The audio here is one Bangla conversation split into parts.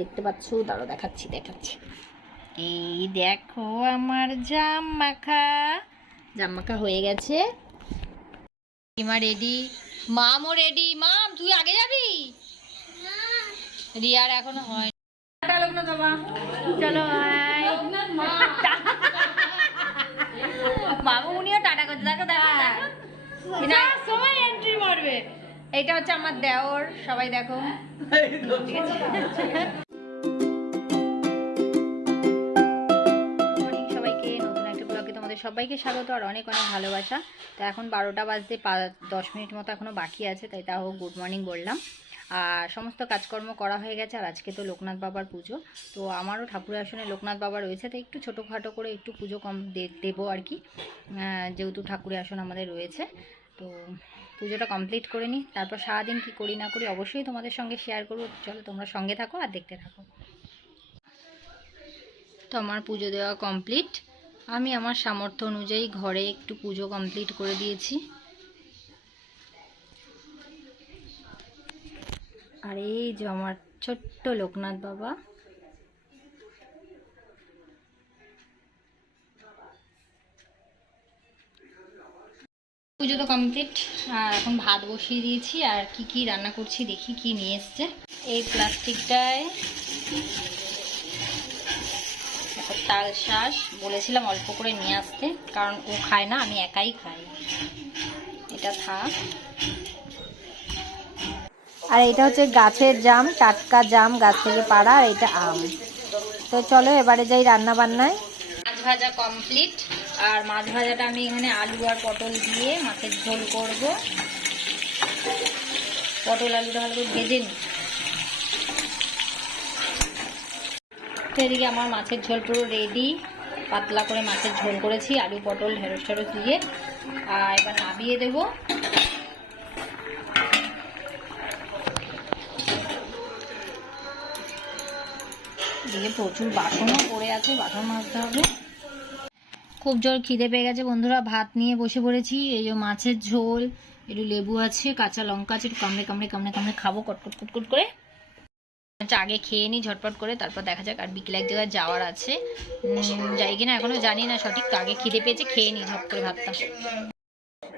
দেখতে পাচ্ছ দাঁড়ো দেখাচ্ছি দেখাচ্ছি। এই দেখো আমার জাম মাখা জাম মাখা হয়ে গেছে। মা রেডি? মামও রেডি। মাম, তুই আগে যাবি? রিয়ার এখনও হয় ভাই উনিও টাটা করছে। দেখো, দেখা। সময় এন্ট্রি মারবে এইটা হচ্ছে আমার দেওর, সবাই দেখো। সবাইকে, নতুন একটা তোমাদের সবাইকে স্বাগত আর অনেক অনেক ভালোবাসা। তো এখন বারোটা বাজতে দশ মিনিট মতো এখনও বাকি আছে, তাই তাও গুড মর্নিং বললাম। আর সমস্ত কাজকর্ম করা হয়ে গেছে, আর আজকে তো লোকনাথ বাবার পুজো। তো আমারও ঠাকুরের আসনে লোকনাথ বাবা রয়েছে, তাই একটু ছোটোখাটো করে একটু পুজো কম দেবো আর কি। যেহেতু ঠাকুরের আসন আমাদের রয়েছে। তো পুজোটা কমপ্লিট করে নিই। তারপর সারাদিন কি করি না করি অবশ্যই তোমাদের সঙ্গে শেয়ার করব। চলো তোমরা সঙ্গে থাকো আর দেখতে থাকো। তো আমার পুজো দেওয়া কমপ্লিট আমি আমার সামর্থ্য অনুযায়ী ঘরে একটু পুজো কমপ্লিট করে দিয়েছি। আর এই যে আমার ছোট্ট লোকনাথ বাবা পুজো তো কমপ্লিট আর এখন ভাত বসিয়ে দিয়েছি, আর কি কি রান্না করছি দেখি কি নিয়ে এসছে। এই প্লাস্টিকটায় তাল শাঁস, বলেছিলাম অল্প করে নিয়ে আসতে, কারণ ও খায় না, আমি একাই খাই। এটা থাক। আর এটা হচ্ছে গাছের জাম, টাটকা জাম গাছ থেকে পাড়া, আর এটা আম। তো চলো এবারে যাই রান্না বান্নায় ভাজা কমপ্লিট আর মাছ ভাজাটা আমি এখানে আলু আর পটল দিয়ে মাছের ঝোল করব। পটল আলুটা ভালো করে ভেজে নিই। এদিকে আমার মাছের ঝোল পুরো রেডি পাতলা করে মাছের ঝোল করেছি, আলু, পটল, ঢেঁড়স ঢেঁড়স দিয়ে। আর এবার নাবিয়ে দেবো। এদিকে প্রচুর বাসনও পড়ে আছে, বাসন মাজতে হবে। খুব জোর খিদে পেয়ে গেছে বন্ধুরা। ভাত নিয়ে বসে পড়েছি। এই যে মাছের ঝোল, একটু লেবু আছে, কাঁচা লঙ্কা আছে, একটু কামড়ে কামড়ে কামড়ে কামড়ে খাব, কটকট কটকট করে। আচ্ছা আগে খেয়ে নিই ঝটপট করে, তারপর দেখা যাক আর বিকেলে এক জায়গায় যাওয়ার আছে। যাই কিনা, এখনও জানি না সঠিক আগে খিদে পেয়েছে, খেয়ে নিই ঝট করে ভাতটা।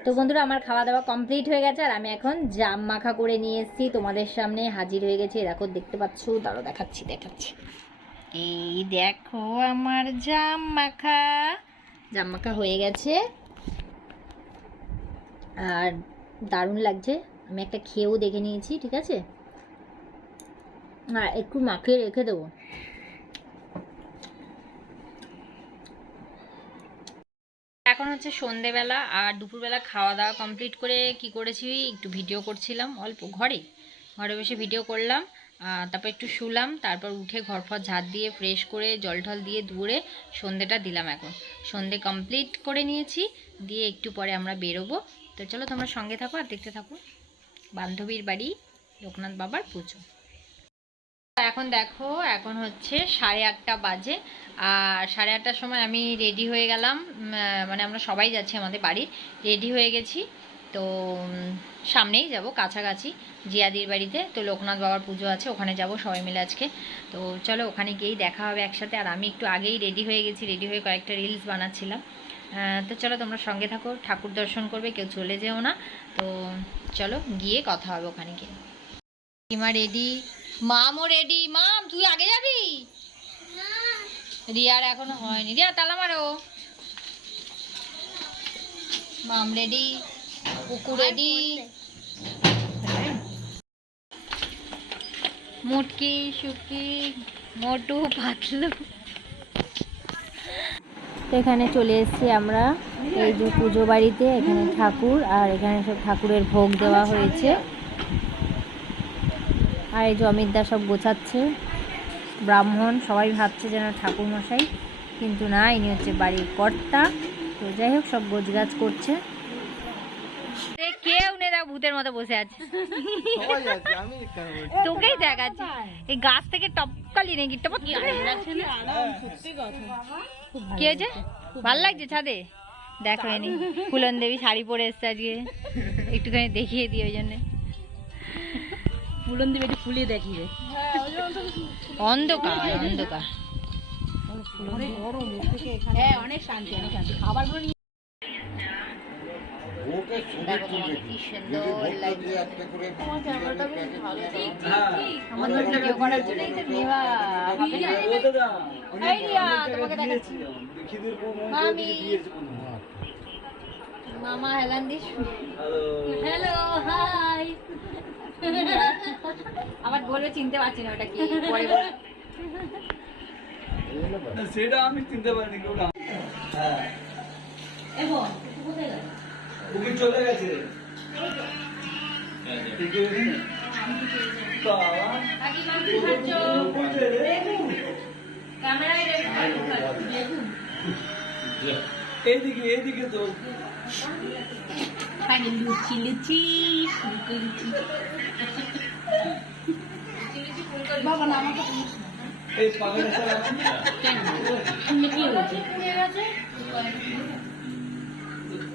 তো বন্ধুরা, আমার খাওয়া দাওয়া কমপ্লিট হয়ে গেছে, আর আমি এখন জাম মাখা করে নিয়ে এসেছি। তোমাদের সামনে হাজির হয়ে গেছে, দেখো, দেখতে পাচ্ছ দাঁড়ো দেখাচ্ছি দেখাচ্ছি। এই দেখো, আমার জাম মাখা। জাম মাখা হয়ে গেছে। আর দারুণ লাগছে। আমি একটা খেয়েও দেখে নিয়েছি, ঠিক আছে? আর একটু মাখিয়ে রেখে দেবো। এখন হচ্ছে সন্ধেবেলা, আর দুপুরবেলা খাওয়া দাওয়া কমপ্লিট করে কি করেছি, একটু ভিডিও করছিলাম, অল্প ঘরে। ঘরে বসে ভিডিও করলাম। তারপর একটু শুলাম, তারপর উঠে ঘর ফর ঝাড় দিয়ে ফ্রেশ করে জল টল দিয়ে ধুয়ে সন্ধেটা দিলাম এখন। সন্ধে কমপ্লিট করে নিয়েছি, দিয়ে একটু পরে আমরা বেরোবো। তো চলো তোমরা সঙ্গে থাকো আর দেখতে থাকো। বান্ধবীর বাড়ি, লোকনাথ বাবার পুজো। এখন দেখো, এখন হচ্ছে সাড়ে আটটা বাজে। আর সাড়ে আটটার সময় আমি রেডি হয়ে গেলাম। মানে আমরা সবাই যাচ্ছি আমাদের বাড়ি। রেডি হয়ে গেছি। তো সামনেই যাব, কাছাকাছি। জিয়াদির বাড়িতে, তো লোকনাথ বাবার পুজো আছে, ওখানে যাব সবাই মিলে আজকে। তো চলো, ওখানে গিয়েই দেখা হবে একসাথে। আর আমি একটু আগেই রেডি হয়ে গেছি রেডি হয়ে কয়েকটা রিলস বানাচ্ছিলাম। তো চলো, তোমরা সঙ্গে থাকো, ঠাকুর দর্শন করবে, কেউ চলে যেও না। তো চলো, গিয়ে কথা হবে ওখানে গিয়ে। রিমা রেডি মামও রেডি মাম, তুই আগে যাবি? রিয়ার এখনও হয়নি। রিয়া, তালা মারো। মাম রেডি কুকু রেডি মুটকি মোটু পাতলু। তো এখানে চলে এসেছি আমরা। এই যে পুজো বাড়িতে এখানে ঠাকুর আর এখানে সব ঠাকুরের ভোগ দেওয়া হয়েছে। আর এই যে অমিতদা সব গোছাচ্ছে। ব্রাহ্মণ সবাই ভাবছে যেন ঠাকুর মশাই কিন্তু না ইনি হচ্ছে বাড়ির কর্তা। তো যাই হোক সব গোছগাছ করছে। কেউ ভূতের মতো বসে আছে। তোকেই দেখাচ্ছি। এই গাছ থেকে টপকালি নাকি? টপক কি হয়েছে ভালো লাগছে ছাদে? দেখো এনি ফুলন দেবী শাড়ি পরে এসছে আজকে। একটুখানি দেখিয়ে দিই ওই জন্য। ফুলন দিবে একটু ফুলিয়ে দেখিয়ে অন্ধকার অন্ধকার। হ্যাঁ অনেক শান্তি অনেক শান্তি। খাবারগুলো দেখো। কি সুন্দর যদি ভোটটা লাগছে। দিয়ে একটা করে আমাদের ভিডিও করার জন্যই তো নেওয়া হবে না এই রিয়া, তোমাকে দেখাচ্ছি। মামি। মামা হেলান দিস হ্যালো। হাই। আবার বলবে চিনতে পারছি না ওটা কি সেটা আমি চিনতে পারিনি কেউ না হ্যাঁ বুকিং চলে গেছে এইদিকে এইদিকে তো। লুচি লুচি বাবা না আমাকে এই পাগলের কেন কি হয়েছে?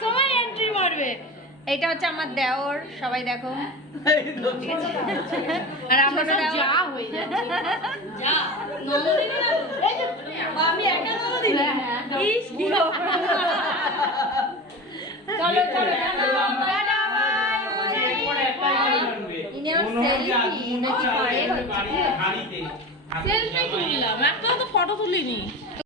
সময় এন্ট্রি মারবে। এটা হচ্ছে আমার দেওর সবাই দেখো। আর আমার যা হয়ে যাচ্ছে। যা। নমরে আমি একা ইস কি চলো চলো সেলফি তুললাম একটা তো ফটো তুলিনি।